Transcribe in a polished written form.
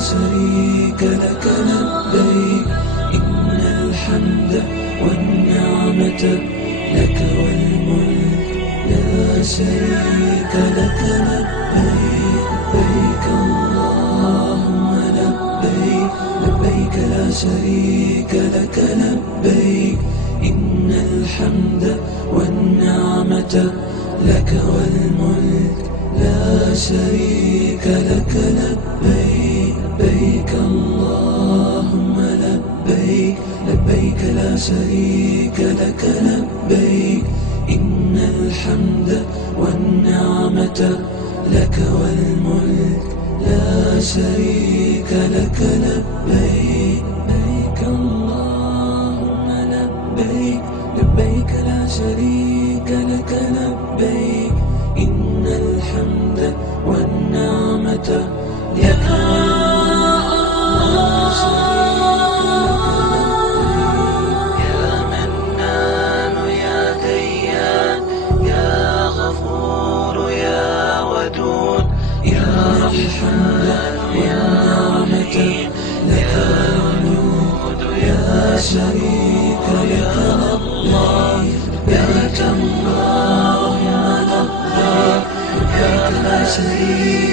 شريك لك لبيك إن الحمد والنعمة لك والملك لا شريك لك لبيك لبيك اللهم لبيك لبيك لا شريك لك لبيك إن الحمد والنعمة لك والملك لا شريك لك لبيك لبيك اللهم لبيك لبيك لا شريك لك لبيك إن الحمد والنعمة لك والملك لا شريك لك لبيك لبيك اللهم لبيك لبيك لا شريك لك لبيك إن الحمد والنعمة لك شريك لك الله لبيك اللهم لبيك لبيك لا شريك